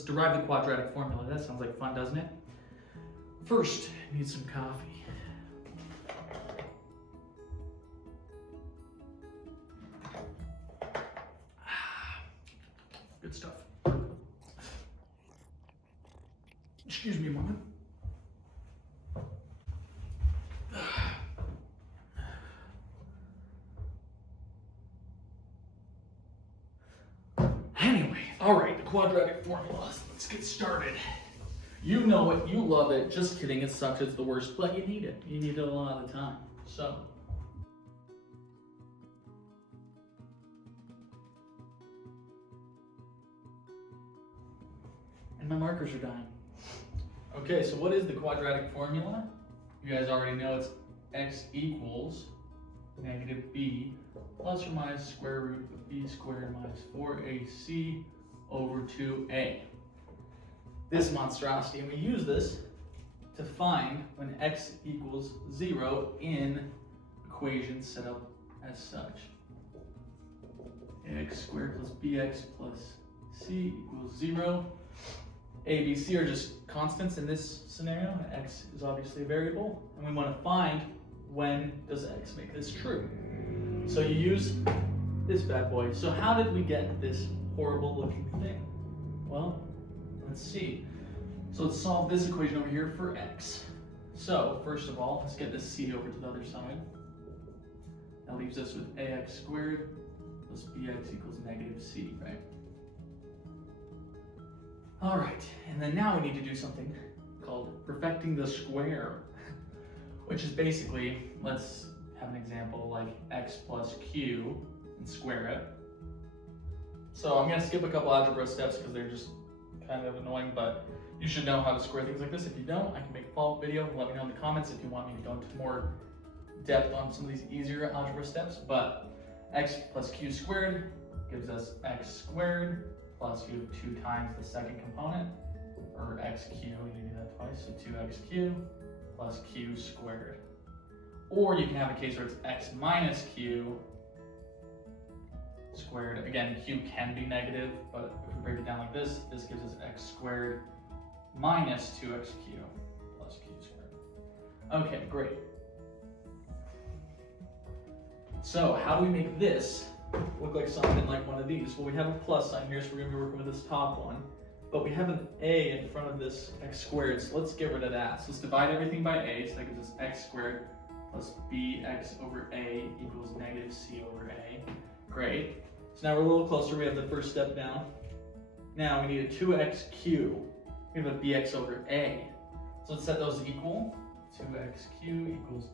Let's derive the quadratic formula. That sounds like fun, doesn't it? First, I need some coffee. Good stuff. Excuse me a moment. Anyway, all right, the quadratic formula. Let's get started. You know it, you love it. Just kidding, it sucks, it's the worst, but you need it. You need it a lot of the time. So, and my markers are dying. Okay, so what is the quadratic formula? You guys already know it's x equals negative b plus or minus square root of b squared minus 4ac over 2a. This monstrosity, and we use this to find when x equals 0 in equations set up as such. X squared plus bx plus c equals 0. A, B, C are just constants in this scenario. X is obviously a variable, and we want to find when does x make this true. So you use this bad boy. So how did we get this horrible looking thing? Well, let's see. So let's solve this equation over here for x. So first of all, let's get this c over to the other side. That leaves us with ax squared plus bx equals negative c, right? All right, and then now we need to do something called perfecting the square, which is basically, let's have an example like x plus q and square it. So I'm gonna skip a couple algebra steps because they're just kind of annoying, but you should know how to square things like this. If you don't, I can make a follow-up video. Let me know in the comments if you want me to go into more depth on some of these easier algebra steps. But x plus q squared gives us x squared plus you have 2 times the second component, or xq, you do that twice, so 2xq plus q squared. Or you can have a case where it's x minus q squared. Again, q can be negative, but if we break it down like this, this gives us x squared minus 2xq plus q squared. Okay, great. So how do we make this look like something like one of these? Well, we have a plus sign here, so we're going to be working with this top one. But we have an a in front of this x squared, so let's get rid of that. So let's divide everything by a, so that gives us x squared plus bx over a equals negative c over a. Great. So now we're a little closer, we have the first step down. Now we need a 2xq. We have a bx over a. So let's set those equal. 2xq equals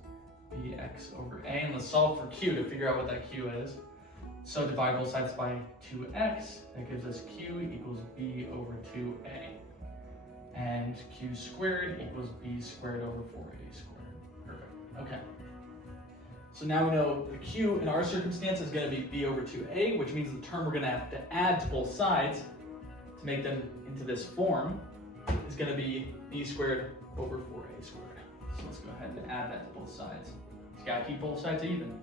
bx over a. And let's solve for q to figure out what that q is. So divide both sides by 2x, that gives us q equals b over 2a. And q squared equals b squared over 4a squared. Perfect, okay. So now we know the q in our circumstance is gonna be b over 2a, which means the term we're gonna have to add to both sides to make them into this form is gonna be b squared over 4a squared. So let's go ahead and add that to both sides. You gotta keep both sides even.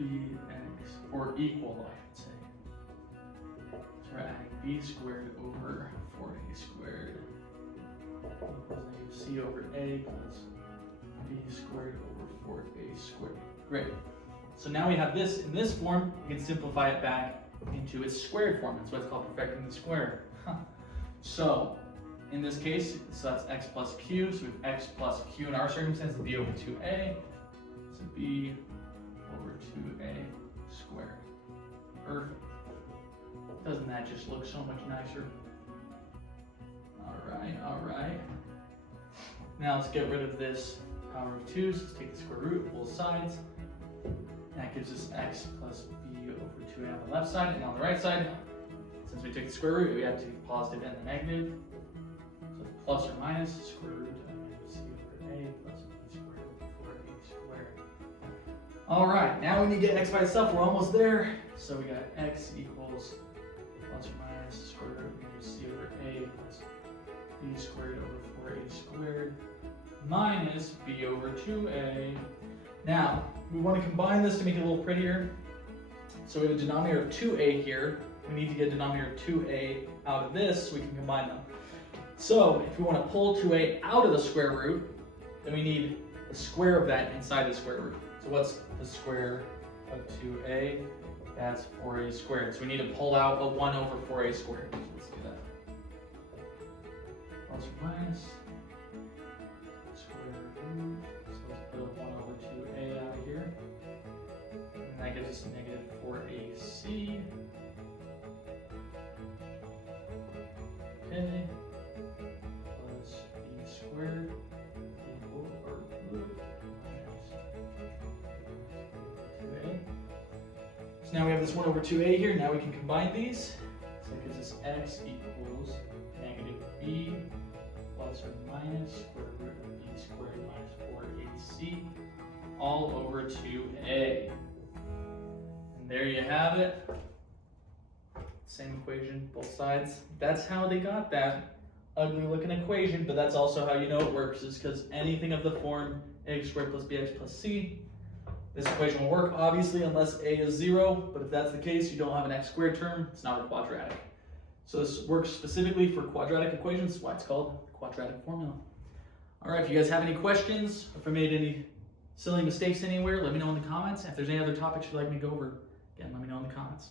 bx, or equal, I should say. So we're adding b squared over 4a squared equals c over a plus b squared over 4a squared. Great. So now we have this in this form. We can simplify it back into its squared form. That's what's called perfecting the square. So in this case, so that's x plus q. So we have x plus q in our circumstance, b over 2a. So b over 2a squared. Perfect. Doesn't that just look so much nicer? All right. Now let's get rid of this power of 2. So let's take the square root of both sides. That gives us x plus b over 2a on the left side, and on the right side, since we took the square root, we have to take the positive and the negative. So plus or minus square root of c over a plus b squared over 4a squared. All right, now we need to get x by itself. We're almost there. So we got x equals plus or minus square root of c over a plus b squared over 4a squared minus b over 2a. Now, we want to combine this to make it a little prettier. So we have a denominator of 2a here, we need to get denominator 2a out of this so we can combine them. So if we want to pull 2a out of the square root, then we need the square of that inside the square root. So what's the square of 2a? That's 4a squared. So we need to pull out a 1 over 4a squared. So let's do that. Plus or minus square root. So let's put a 1 over 2a out of here. And that gives us negative 4ac. Okay. Plus b squared equal or root minus 2a. So now we have this 1 over 2a here. Now we can combine these. So that gives us x equals negative b plus or minus square root of b squared minus 4ac all over 2a. And there you have it. Same equation, both sides. That's how they got that ugly looking equation, but that's also how you know it works, is because anything of the form ax squared plus bx plus c, this equation will work, obviously, unless a is 0, but if that's the case, you don't have an x squared term, it's not a quadratic. So this works specifically for quadratic equations, that's why it's called quadratic formula. All right, if you guys have any questions, if I made any silly mistakes anywhere, let me know in the comments. If there's any other topics you'd like me to go over, again, let me know in the comments.